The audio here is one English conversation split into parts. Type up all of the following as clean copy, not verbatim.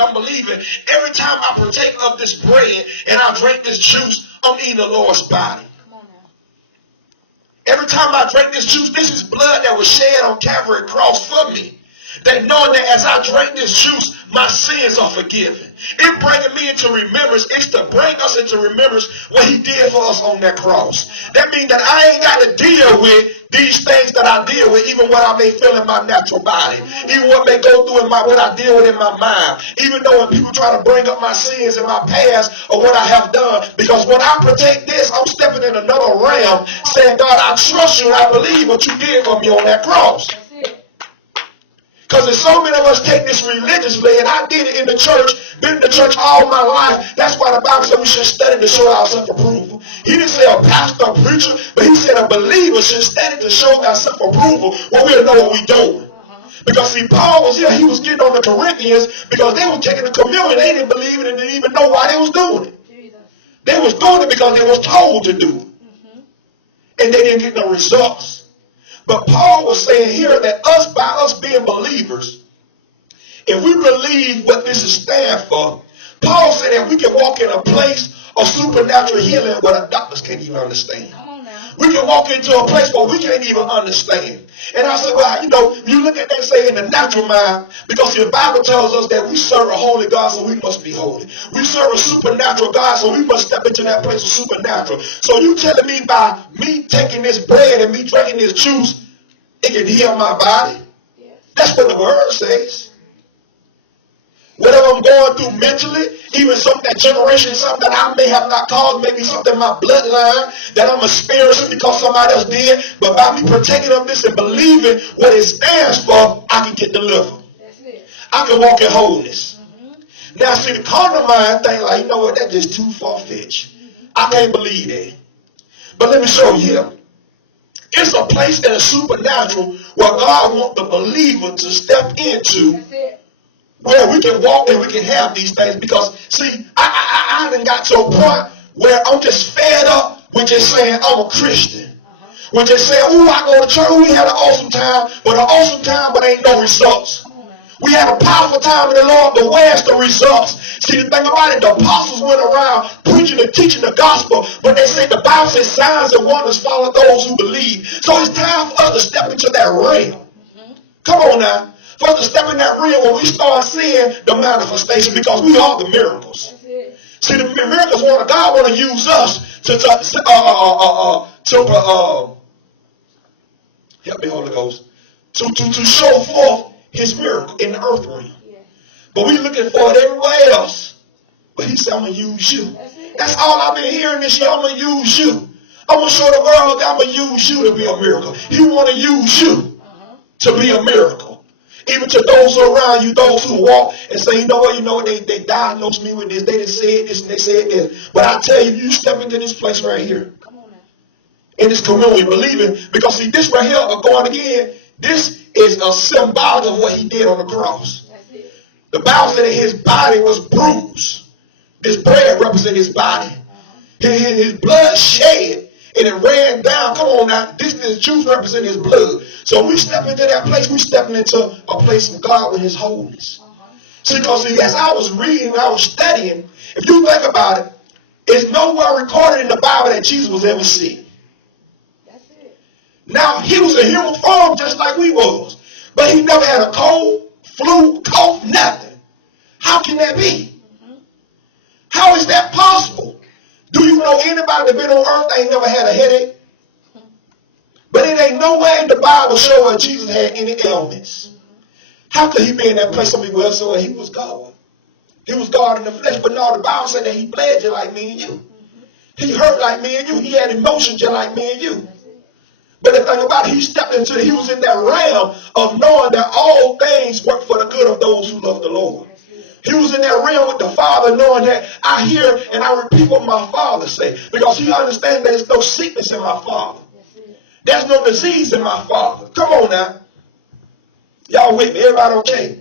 I'm believing every time I partake of this bread and I drink this juice, I'm eating the Lord's body. Every time I drink this juice, this is blood that was shed on Calvary cross for me. That knowing that as I drink this juice, my sins are forgiven. It bringing me into remembrance. It's to bring us into remembrance what he did for us on that cross. That means that I ain't got to deal with these things that I deal with, even what I may feel in my natural body, even what may go through in what I deal with in my mind, even though when people try to bring up my sins in my past or what I have done, because when I partake this, I'm stepping in another realm, saying, God, I trust you and I believe what you did for me on that cross. Because there's so many of us take this religiously, and I did it in the church, been in the church all my life. That's why the Bible said we should study to show our self-approval. He didn't say a pastor, a preacher, but he said a believer should study to show our self-approval when we know what we're doing. Because see, Paul was here, he was getting on the Corinthians because they were taking the communion, they didn't believe it and didn't even know why they was doing it. They was doing it because they was told to do it. And they didn't get no results. But Paul was saying here that by us being believers, if we believe what this is stand for, Paul said that we can walk in a place of supernatural healing where the doctors can't even understand. We can walk into a place where we can't even understand. And I said, well, you look at that, say, in the natural mind, because the Bible tells us that we serve a holy God, so we must be holy. We serve a supernatural God, so we must step into that place of supernatural. So you telling me by me taking this bread and me drinking this juice, it can heal my body? Yes. That's what the word says. Whatever I'm going through mentally, even something that generation, something that I may have not caused, maybe something in my bloodline that I'm experiencing because somebody else did, but by me partaking of this and believing what it stands for, I can get delivered. I can walk in wholeness. Now see, the carnal mind thing, like, you know what, that's just too far-fetched. I can't believe that. But let me show you. It's a place in the supernatural where God wants the believer to step into, where we can walk and we can have these things. Because, see, I done got to a point where I'm just fed up with just saying I'm a Christian. With just saying, ooh, I go to church, we had an awesome time, but ain't no results. We had a powerful time in the Lord, but where's the results? See, the thing about it, the apostles went around preaching and teaching the gospel, but they say the Bible says signs and wonders follow those who believe. So it's time for us to step into that realm. Come on now. For us to step in that realm when we start seeing the manifestation, because we are the miracles. See, the miracles, God want to use us to help me, Holy Ghost, to show forth his miracle in the earth realm. But we looking for it everywhere else. But he said, I'm going to use you. That's all I've been hearing this year. I'm going to use you. I'm going to show the world that I'm going to use you to be a miracle. He want to use you to be a miracle. Even to those who are around you, those who walk and say, you know what, they diagnosed me with this. They just said this and they said this. But I tell you, you step into this place right here. In this community, believing, because see, this right here, going again, this is a symbolic of what he did on the cross. The Bible said that his body was bruised. This bread represented his body. His blood shed and it ran down. Come on now. This juice represents his blood. So we step into that place. We stepping into a place of God with his wholeness. See, because as I was reading, I was studying, if you think about it, it's nowhere recorded in the Bible that Jesus was ever sick. Now, he was in human form just like we was. But he never had a cold, flu, cough, nothing. How can that be? How is that possible? Do you know anybody that been on earth that ain't never had a headache? But it ain't nowhere in the Bible showing Jesus had any ailments. How could he be in that place? Well, so he was God. He was God in the flesh. But no, the Bible said that he bled just like me and you. He hurt like me and you. He had emotions just like me and you. But the thing about it, he was in that realm of knowing that all things work for the good of those who love the Lord. He was in that realm with the Father, knowing that I hear and I repeat what my Father say. Because he understands there's no sickness in my Father. There's no disease in my Father. Come on now. Y'all with me? Everybody okay?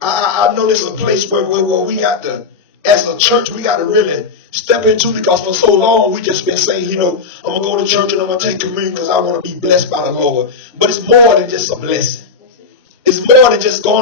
I know this is a place where we got to, as a church, we got to really step into, because for so long we just been saying, I'm going to go to church and I'm going to take communion because I want to be blessed by the Lord. But it's more than just a blessing. It's more than just going